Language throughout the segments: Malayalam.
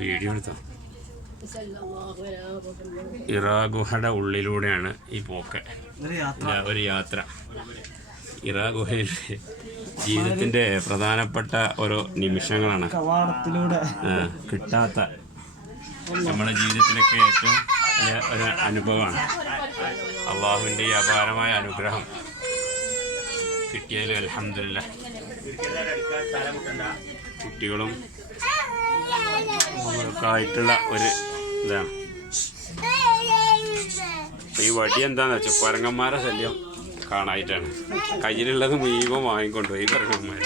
വീഡിയോ എടുത്തോ. ഇറാ ഗുഹയുടെ ഉള്ളിലൂടെയാണ് ഈ പോക്ക്, ഒരു യാത്ര. ഇറാ ഗുഹയിൽ ജീവിതത്തിൻ്റെ പ്രധാനപ്പെട്ട ഓരോ നിമിഷങ്ങളാണ്, കിട്ടാത്ത നമ്മുടെ ജീവിതത്തിലൊക്കെ ഏറ്റവും വലിയ ഒരു അനുഭവമാണ്. അള്ളാഹുവിൻ്റെ ഈ അപാരമായ അനുഗ്രഹം കിട്ടിയതിൽ അൽഹംദുലില്ലാഹ്. കുട്ടികളും ഒക്കെ ആയിട്ടുള്ള ഒരു ഇതാണ്. ഈ വടി എന്താണെന്ന് വെച്ചാൽ കുരങ്ങന്മാരെ ശല്യം കാണാനായിട്ടാണ്. കയ്യിലുള്ളത് മുഴുവൻ വാങ്ങിക്കൊണ്ടുപോയി കുരങ്ങന്മാർ.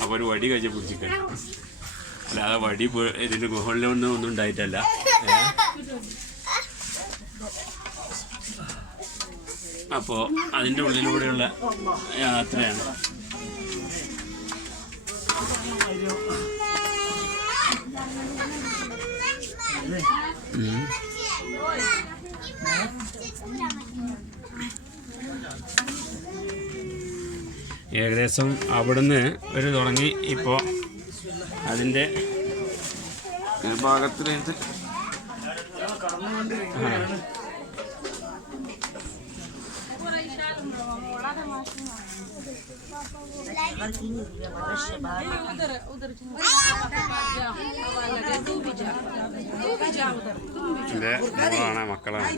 അപ്പോൾ ഒരു വടി കഴിച്ച് പിടിച്ചിക്കണം, അല്ലാതെ വടി ഇതിൻ്റെ ഗുഹകളിലൊന്നും ഒന്നും ഉണ്ടായിട്ടല്ല. അപ്പോൾ അതിൻ്റെ ഉള്ളിലൂടെയുള്ള യാത്രയാണ്. ഏകദേശം അവിടുന്ന് ഒരു തുടങ്ങി ഇപ്പോൾ അതിൻ്റെ ഭാഗത്തിലേക്ക് മോളാണ്, മക്കളാണ്.